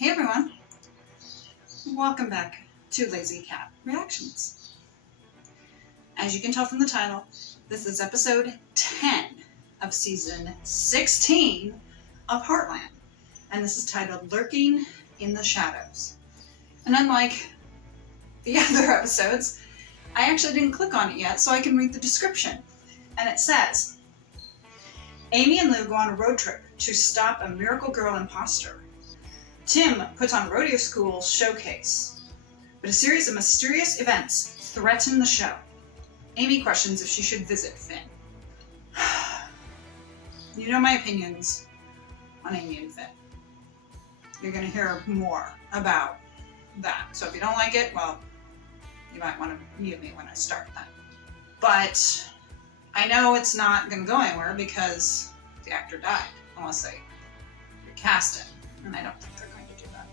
Hey everyone, welcome back to Lazy Cat Reactions. As you can tell from the title, this is episode 10 of season 16 of Heartland, and this is titled Lurking in the Shadows. And unlike the other episodes, I actually didn't click on it yet, so I can read the description. And it says, Amy and Lou go on a road trip to stop a Miracle Girl imposter. Tim puts on rodeo school showcase, but a series of mysterious events threaten the show. Amy questions if she should visit Finn. You know my opinions on Amy and Finn. You're going to hear more about that. So if you don't like it, well, you might want to mute me when I start that. But I know it's not going to go anywhere because the actor died, unless they recast him, and I don't think they're going to do that.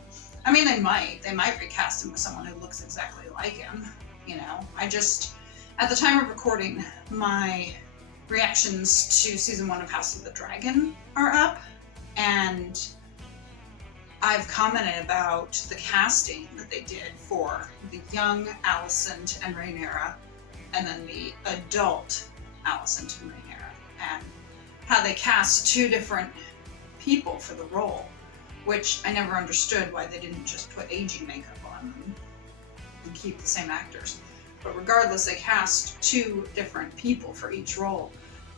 I mean, they might recast him with someone who looks exactly like him, you know. At the time of recording, my reactions to season 1 of House of the Dragon are up, and I've commented about the casting that they did for the young Alicent and Rhaenyra, and then the adult Alicent and Rhaenyra, and how they cast two different people for the role, which I never understood why they didn't just put aging makeup on them and keep the same actors. But regardless, they cast two different people for each role,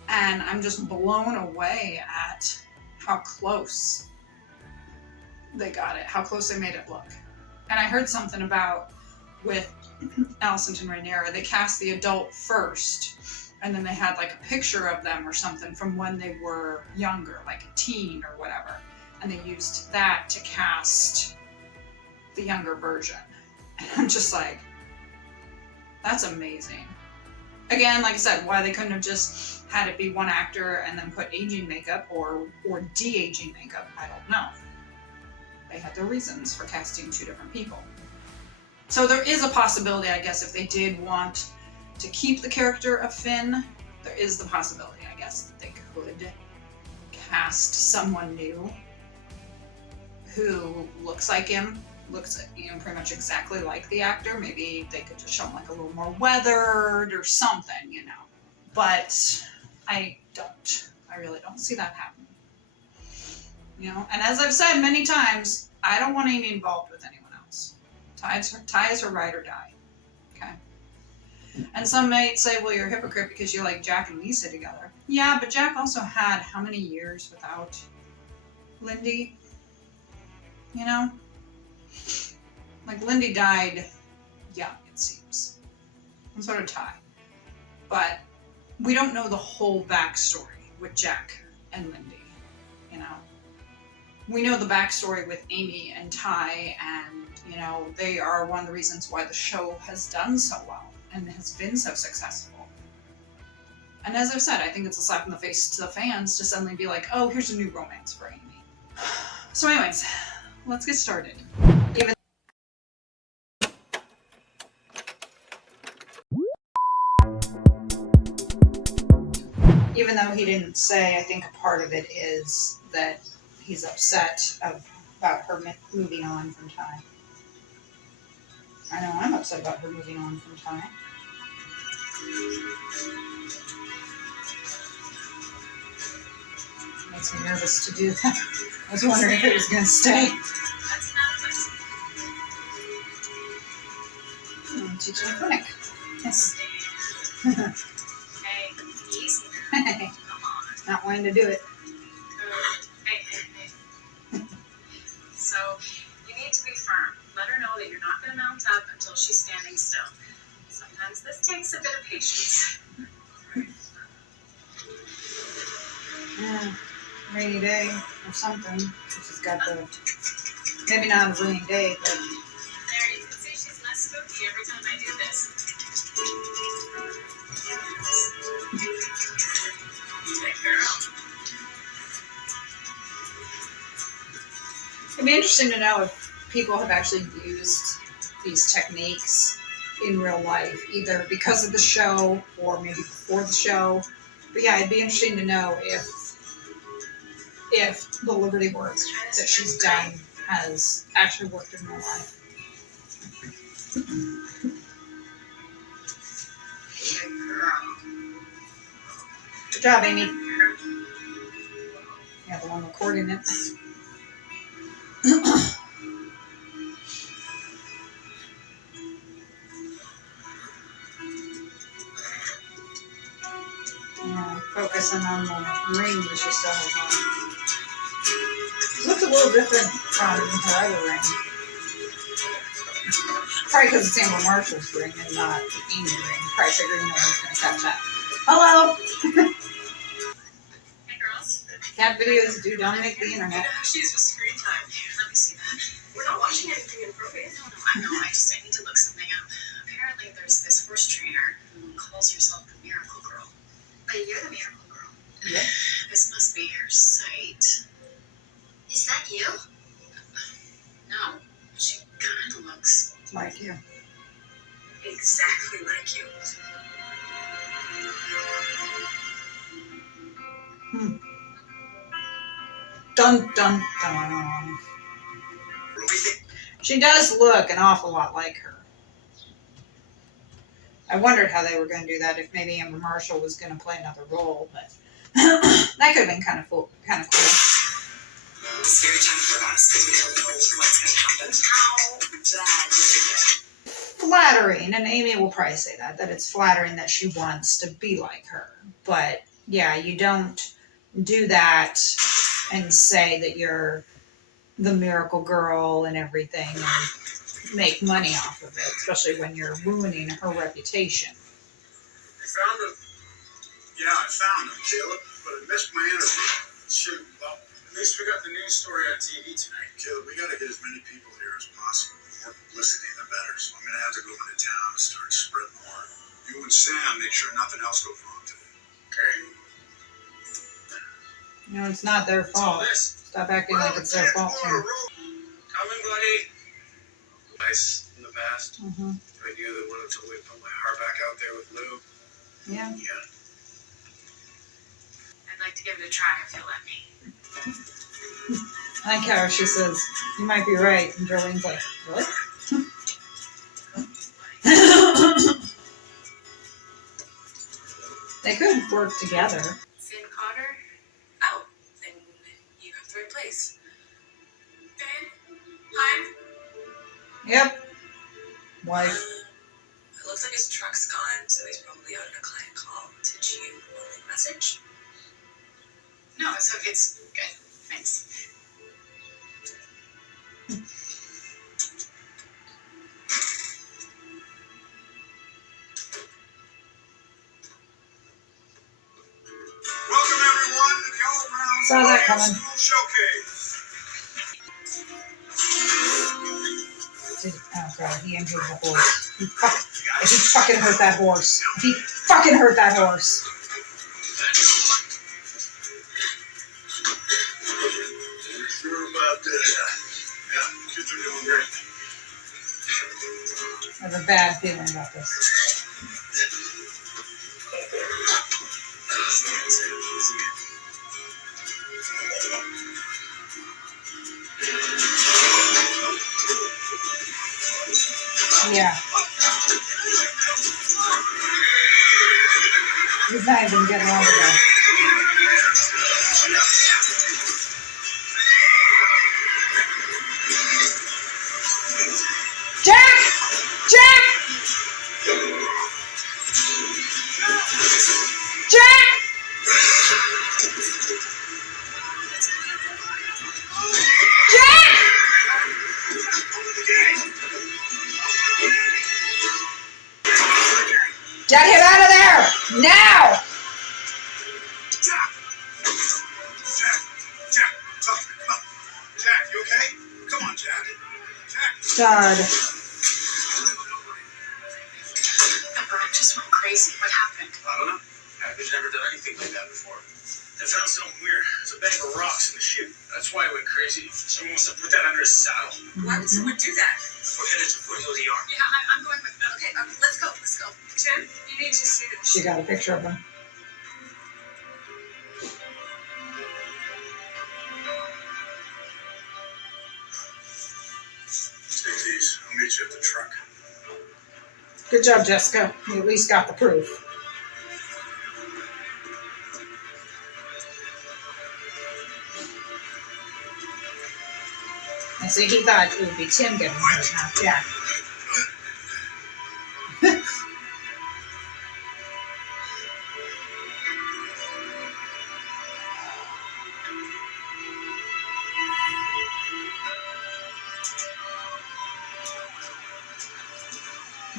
and I'm just blown away at how close they got it, how close they made it look. And I heard something about with Alicent and Rhaenyra, they cast the adult first, and then they had like a picture of them or something from when they were younger, like a teen or whatever, and they used that to cast the younger version. And I'm just like, that's amazing. Again, like I said, why they couldn't have just had it be one actor and then put aging makeup or de-aging makeup, I don't know. They had their reasons for casting two different people. So there is a possibility, I guess, if they did want to keep the character of Finn, there is the possibility, I guess, that they could cast someone new who looks like him, looks, you know, pretty much exactly like the actor. Maybe they could just show him like a little more weathered or something, you know. But I really don't see that happening. You know, and as I've said many times, I don't want any involved with anyone else. Ties are ride or die. Okay. And some might say, well, you're a hypocrite because you like Jack and Lisa together. Yeah, but Jack also had how many years without Lindy? You know? Like, Lindy died young, it seems. And so did Ty. But we don't know the whole backstory with Jack and Lindy, you know? We know the backstory with Amy and Ty, and, you know, they are one of the reasons why the show has done so well and has been so successful. And as I've said, I think it's a slap in the face to the fans to suddenly be like, oh, here's a new romance for Amy. So anyways, let's get started. Even though he didn't say, I think a part of it is that he's upset about her moving on from Ty. I know I'm upset about her moving on from Ty. Makes me nervous to do that. I was wondering if it was going to stay. I'm teaching a clinic. Yes. Hey, easy now. Come on. Not wanting to do it. Hey. So, you need to be firm. Let her know that you're not going to mount up until she's standing still. Sometimes this takes a bit of patience. Yeah, rainy day or something. She's got the, maybe not a rainy day, but. There, you can see she's less spooky every time I do this. Good girl. It'd be interesting to know if people have actually used these techniques in real life, either because of the show or maybe before the show. But yeah, it'd be interesting to know if the Liberty work that she's done has actually worked in real life. Good girl. Good job, Amy. Yeah, the one recording it. Yeah, focusing on the ring that she still has on. It looks a little different from her other ring. Probably because it's Amber Marshall's ring and not Amy's ring. Probably figuring no one's going to catch that. Hello! Hey, girls. Cat videos don't make the You know internet. how she is with screen time. Here, let me see that. We're not watching anything inappropriate. No, I know. I need to look something up. Apparently, there's this horse trainer who calls herself the Miracle Girl. But you're the Miracle Girl. Yep. This must be her site. Is that you? No. She kind of looks Like you. exactly like you. Dun, dun, dun. She does look an awful lot like her. I wondered how they were going to do that, if maybe Amber Marshall was going to play another role, but that could have been kind of cool. Scary time for us because we don't know what's going to happen. How bad did it get? Flattering, and Amy will probably say that it's flattering that she wants to be like her. But yeah, you don't do that and say that you're the miracle girl and everything and make money off of it, especially when you're ruining her reputation. You found him? Yeah, I found him, Caleb, but I missed my interview. Shoot, well, at least we got the news story on TV tonight. Caleb, we gotta get as many people here as possible. The more publicity, the better. So I'm gonna have to go into town and start spreading the word. You and Sam make sure nothing else goes wrong today. Okay? You know, it's not their fault. Stop acting like it's their fault, Tim. Coming, buddy. Nice in the past. Mm-hmm. I knew that one until we put my heart back out there with Lou. Yeah. Yeah. I'd like to give it a try if you'll let me. I like how she says, you might be right. And Jolene's like, what? They could work together. Finn Cotter? Oh, then you have the right place. Finn? Hun? Yep. Wife. It looks like his truck's gone, so he's probably out on a client call. Did you want a message? No, it's good. Thanks. Welcome everyone to the all-around Saw that coming. School Showcase. Oh god, he injured the horse. He fucking hurt that horse. He fucking hurt that horse. Sure about this? Yeah, kids are doing great. I have a bad feeling about this. Yeah. He's not even getting over there. Jack! Jack! Jack! Jack! Get him out of there! Now! Jack! Jack, talk to me, come on. Jack, you okay? Come on, Jack. Jack. God. The bird just went crazy. What happened? I don't know. Abby's never done anything like that before. I found something weird. There's a bag of rocks in the chute. That's why it went crazy. Someone must have put that under his saddle. Why would someone do that? We're headed to Foothills ER. Yeah, I'm going with them. Okay, let's go. Tim, you need to see this. She got a picture of him. Good job, Jessica. You at least got the proof. And see, he thought it would be Tim getting hurt, not Jack.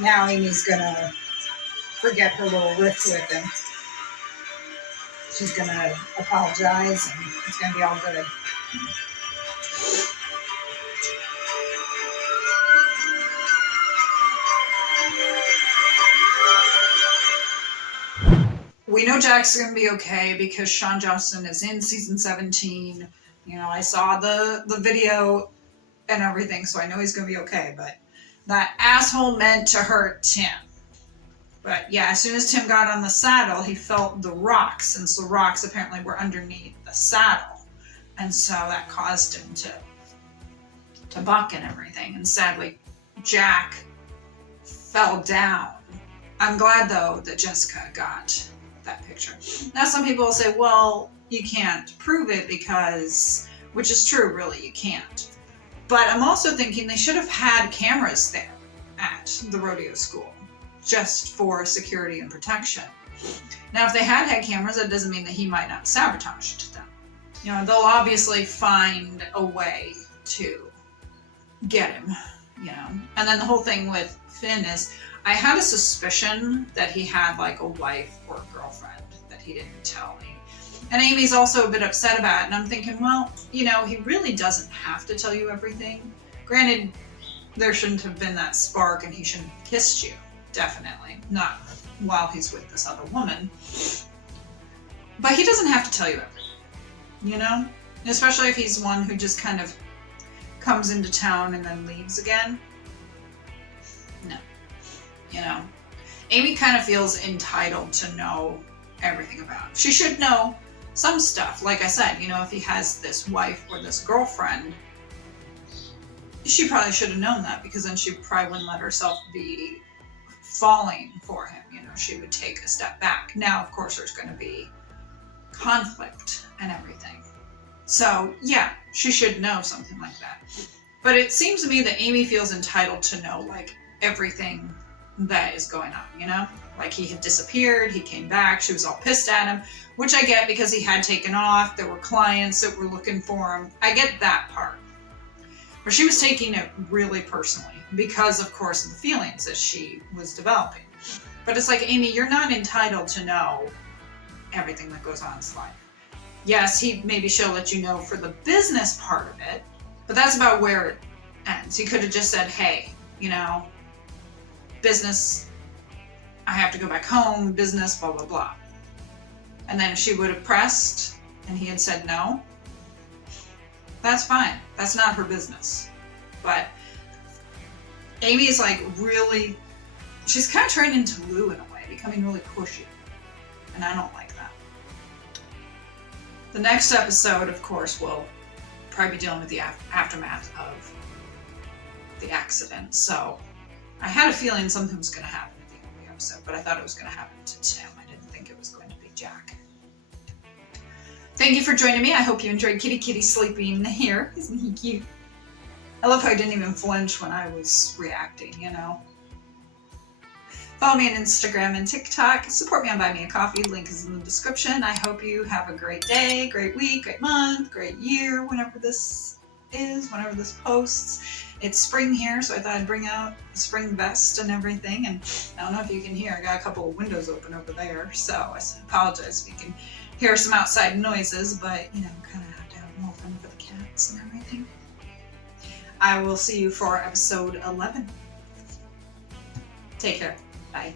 Now Amy's gonna forget her little rift with him. She's gonna apologize and it's gonna be all good. We know Jack's gonna be okay because Sean Johnson is in season 17. You know, I saw the video and everything, so I know he's gonna be okay, but that asshole meant to hurt Tim. But yeah, as soon as Tim got on the saddle, he felt the rocks, and so the rocks apparently were underneath the saddle. And so that caused him to buck and everything. And sadly, Jack fell down. I'm glad though that Jessica got that picture. Now some people will say, well, you can't prove it because, which is true, really, you can't. But I'm also thinking they should have had cameras there at the rodeo school, just for security and protection. Now, if they had cameras, that doesn't mean that he might not sabotage them. You know, they'll obviously find a way to get him, you know. And then the whole thing with Finn is, I had a suspicion that he had like a wife or a girlfriend that he didn't tell me. And Amy's also a bit upset about it, and I'm thinking, well, you know, he really doesn't have to tell you everything. Granted, there shouldn't have been that spark and he shouldn't have kissed you, definitely. Not while he's with this other woman. But he doesn't have to tell you everything, you know? Especially if he's one who just kind of comes into town and then leaves again. No. You know? Amy kind of feels entitled to know everything about him. She should know some stuff. Like I said, you know, if he has this wife or this girlfriend, she probably should have known that, because then she probably wouldn't let herself be falling for him. You know, she would take a step back. Now, of course, there's going to be conflict and everything. So, yeah, she should know something like that. But it seems to me that Amy feels entitled to know, like, everything that is going on, you know? Like, he had disappeared, he came back, she was all pissed at him, which I get because he had taken off, there were clients that were looking for him. I get that part. But she was taking it really personally because, of course, of the feelings that she was developing. But it's like, Amy, you're not entitled to know everything that goes on in his life. Yes, maybe she'll let you know for the business part of it, but that's about where it ends. He could have just said, hey, you know, business, I have to go back home, business, blah, blah, blah. And then if she would have pressed and he had said no, that's fine. That's not her business. But Amy's like really, she's kind of turning into Lou in a way, becoming really pushy. And I don't like that. The next episode, of course, will probably be dealing with the aftermath of the accident. So I had a feeling something was going to happen at the end of the episode, but I thought it was going to happen to Tim. I didn't think it was going to be Jack. Thank you for joining me. I hope you enjoyed Kitty sleeping here. Isn't he cute? I love how I didn't even flinch when I was reacting, you know. Follow me on Instagram and TikTok. Support me on Buy Me a Coffee. Link is in the description. I hope you have a great day, great week, great month, great year, whenever this is, whenever this posts. It's spring here, so I thought I'd bring out a spring vest and everything. And I don't know if you can hear, I got a couple of windows open over there, so I apologize if you can hear some outside noises, but, you know, kind of have to have them open for the cats and everything. I will see you for episode 11. Take care. Bye.